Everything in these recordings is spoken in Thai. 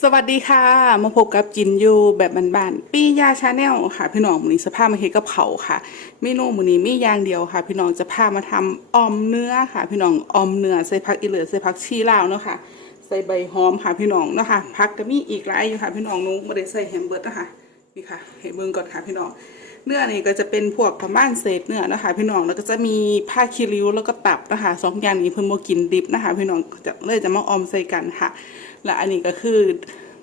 สวัสดีค่ะ มาพบกับจินยูแบบบ้านๆปี้ยาชาแนลค่ะ พี่น้องมื้อนี้สภาพมาเฮ็ดกับเขาค่ะเมนูมือนี้มีอย่างเดียวค่ะ พี่น้องจะพามาทำออมเนื้อค่ะ พี่น้องออมเนื้อใส่ผักอีเหลือใส่ผักชีลาวเนาะค่ะ ใส่ใบหอมค่ะพี่น้องเนาะค่ะผักก็มีอีกหลายอยู่ค่ะ พี่น้องนุ้ไม่ได้ใส่แฮมเบิร์ดนะคะนี่ค่ะเห้เบิ่งก่อนค่ะพี่น้อง เนื้อนี่ก็จะเป็นพวกประมาณเศษเนื้อนะคะพี่น้องแล้วก็จะมีผ้าคีริ้วแล้วก็ตับนะคะสองอย่างนี้เพิ่นบ่กินดิบนะคะพี่น้องจะเลยจะมาออมใส่กันค่ะ และอันนี้ก็คือ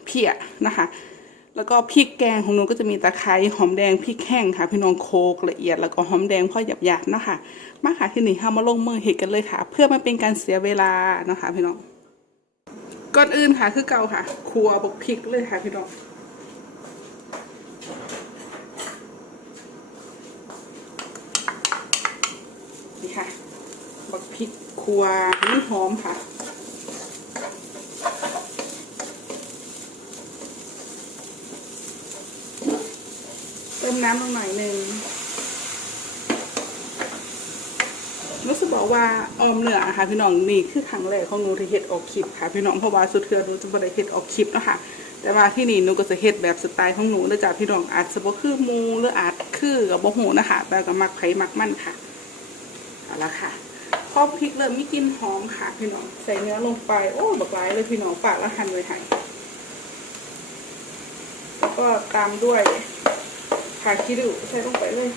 เพียนะคะแล้วก็พริกแกงของหนูก็จะมีตะไคร้หอมแดงพริกแห้งค่ะ พี่น้องโคกละเอียดแล้วก็หอมแดงพ่อหยาบๆนะคะมาค่ะที่นี่ห้ามาลงมือเห็ดกันเลยค่ะ เพื่อไมันเป็นการเสียเวลานะคะพี่น้องก่อนอื่นค่ะคือเก่าค่ะครัวบกพริกเลยค่ะพี่น้อง นี่ค่ะ บั กพริกครันหอมค่ะเติมน้ำลงหน่อยหนึ่งรู้สึกบอกว่าออมเนื้อค่ะพี่น้องนี่คือครั้งแรกของหนูที่เฮ็ดออกคลิปค่ะพี่น้องเพราะว่าสุดเทือหนูจะบ่ได้เฮ็ดออกคลิปเนาะคะแต่ว่าที่นี่หนูก็จะเฮ็ดแบบสไตล์ของหนูนะจ๊ะพี่น้องอาจจะบ่คือมูหรืออาจคือกับบ่ฮู้นะคะแต่ก็มักไผมักมันค่ะเอาละค่ะ พอพริกเริ่มมีกลิ่นหอมค่ะพี่น้อง ใส่เนื้อลงไป โอ้บักหลายเลยพี่น้องปากแล้วหั่นไว้ให้แล้วก็ตามด้วยผักขี้ริ้วใส่ลงไปเลย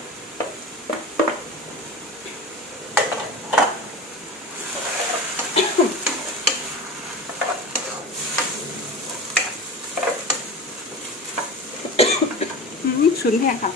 ฉุนแห้งค่ะ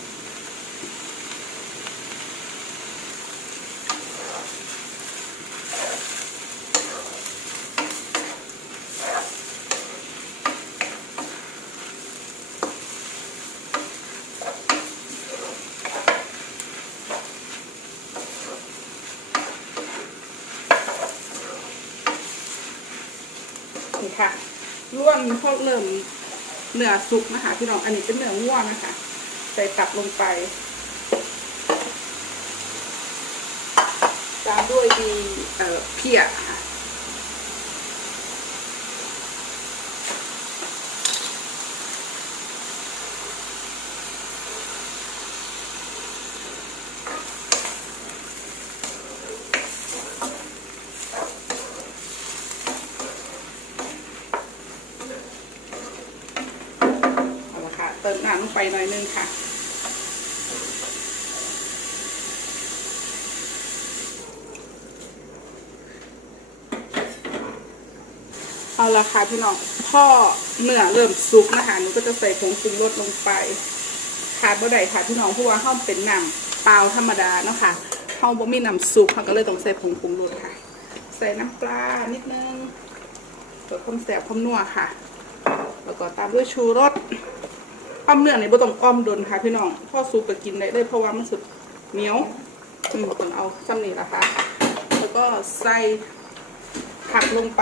นค่ะร่วนพอเริ่มเนื้อสุกนะคะพี่น้องอันนี้เป็นเนื้อง่วงนะคะ ใส่ตับลงไปตามด้วยดีเอ่อเพียค่ะ เติมน้ำลงไปหน่อยนึงค่ะ เอาละค่ะพี่น้องพ่อเนื้อเริ่มสุกนะคะหนูก็จะใส่ผงปรุงรสลงไปขาดบ่ได้ค่ะพี่น้องเพราะว่าข้าวเป็นน้ำเปล่าธรรมดาเนาะค่ะข้าวบ่มีน้ำซุปเขาก็เลยต้องใส่ผงปรุงรสค่ะ ใส่น้ำปลานิดนึงเพื่อความแสบความนัวค่ะ แล้วก็ตามด้วยชูรส อ้อมเนื้อนี่บ่ต้องอ้อมโดนค่ะพี่น้องพ่อซุปก็กินได้เลยเพราะว่ามันสุดเหนียวอืมต้องเอาซ้ำนี่ละค่ะ แล้วก็ใส่ผักลงไป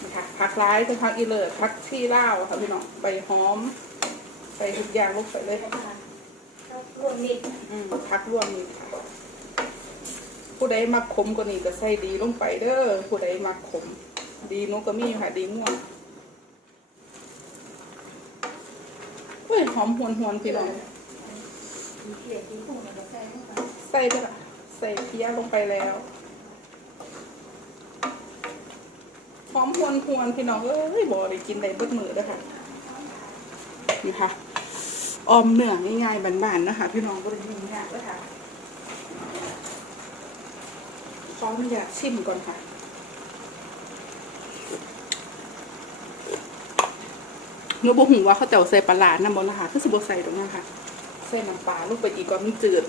นี่ค่ะผักร้ายคือผักอีเลิศผักชีลาวค่ะพี่น้องใบหอมใส่ทุกอย่างลงไปเลยรวมมิตรอืมผักรวมนี่ค่ะ ผู้ใดมักขมกว่านี้ก็ใส่ดีลงไปเด้อผู้ใดมักขม ดีนุก็มีอยู่ค่ะดีม่วงเฮ้ยหอมหวนหวนพี่น้องใส่ลงไปใส่ไปละใส่เพี้ยลงไปแล้วหอมหวนหวนพี่น้องเอ้ยบ่ได้กินได้เบิดมือเด้อค่ะนี่ค่ะออมเนื้อง่ายๆบานๆนะคะพี่น้องบ่ได้ยุ่งยากเด้อค่ะ ขออนุญาตชิมก่อนค่ะหนูบ่หูว่าเขาเจ้าใส่ปลาร้าน้ำบ่นะคะคือสิบ่ใส่ตรงนั้นค่ะ ใส่น้ำปลาลงไปอีกก่อนมันจืด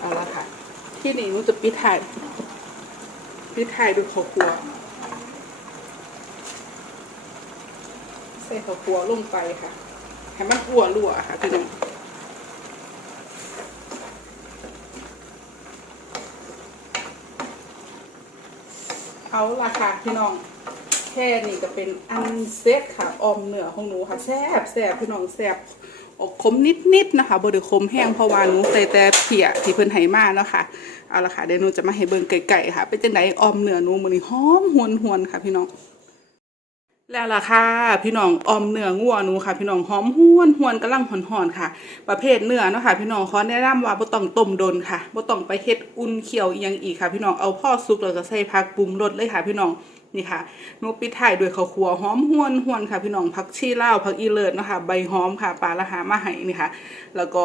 เอาละค่ะ ที่นี่หนูจะปิดถ่ายปิดถ่ายด้วยข้าวคั่วใส่ข้าวคั่วลงไปค่ะให้มันอั่วรั่วค่ะพี่น้อง เอาละค่ะพี่น้องแค่นี้ก็เป็นอันเซ็ตค่ะออมเนื้อของหนูค่ะแซ่บแซ่บพี่น้องแซ่บออกขมนิดๆนะคะบ่ได้ขมแห้งเพราะว่าหนูใส่แต่เพียที่เพิ่นให้มาเนาะค่ะเอาละค่ะเดี๋ยวหนูจะมาให้เบิ่งไก่ๆค่ะเป็นจังไดออมเนื้อหนูมือนี้หอมหวนๆค่ะพี่น้อง แล้วล่ะค่ะ พี่น้องออมเนื้องัวนูค่ะ พี่น้องหอมหวนหวนกำลังหอนๆค่ะ ประเภทเนื้อเนาะค่ะ พี่น้องขอแนะนำว่าบ่ต้องต้มดนค่ะบ่ต้องไปเฮ็ดอุ่นเคี่ยวอีหยังอีกค่ะ พี่น้องเอาพ่อสุกแล้วก็ใส่ผักปรุงรสเลยค่ะ พี่น้องนี่ค่ะนูปิดท้ายด้วยข้าวคั่วหอมหวนหวนค่ะ พี่น้องผักชีลาวผักอีเลิศเนาะค่ะใบหอมค่ะปลาละหามาให้นี่ค่ะ แล้วก็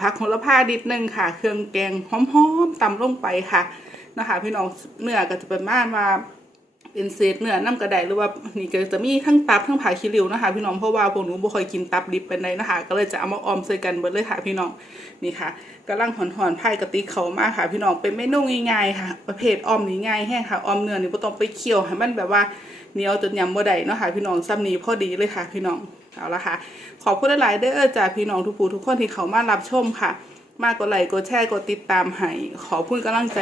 ผักโหระพาดิดนึงค่ะ เครื่องแกงหอมๆตำลงไปค่ะนะคะ พี่น้องเนื้อก็จะประมาณว่า เป็นเศษเนื้อน้ำกระไดหรือว่านี่ก็จะมีทั้งตับทั้งผาคิริวนะคะ พี่น้องเพราะว่าพวกหนูบ่ค่อยกินตับดิบเป็นไรนะคะ ก็เลยจะเอามาออมใส่กันเบิดเลยค่ะพี่น้องนี่ค่ะกำลังหอนๆไผ่กะติเขามากค่ะ พี่น้องเป็นเมนูง่ายๆค่ะ ประเภทออมนี่ง่ายแห้งค่ะออมเนื้อนี่บ่ต้องไปเคี่ยวให้มันแบบว่าเหนียวจนยำบ่ได้เนาะค่ะพี่น้องซ้ำนี้พอดีเลยค่ะ พี่น้องเอาละค่ะ ขอบคุณหลายๆเด้อจ้าพี่น้องทุกผู้ทุกคนที่เขามารับชมค่ะ มากกดไลค์กดแชร์กดติดตามให้ขอพูดกำลังใจ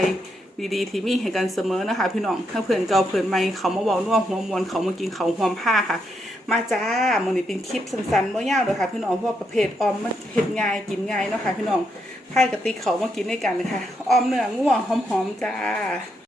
ดีๆ ที่มีให้กันเสมอนะคะ พี่น้องถ้าเพื่อนเก่าเพื่อนใหม่เขามาเว้าน่วหัวมวนเขามากินเขาหวมผ้าค่ะ มาจ้ามันนี้เป็นคลิปสั้นๆบ่ยาวเลยค่ะพี่น้องเพราะว่าประเภทออมมันเห็ดง่ายกินง่ายเนาะค่ะพี่น้องไผ่กะติเขามากินด้วยกันนะคะออมเนื้อง่วหอมๆจ้า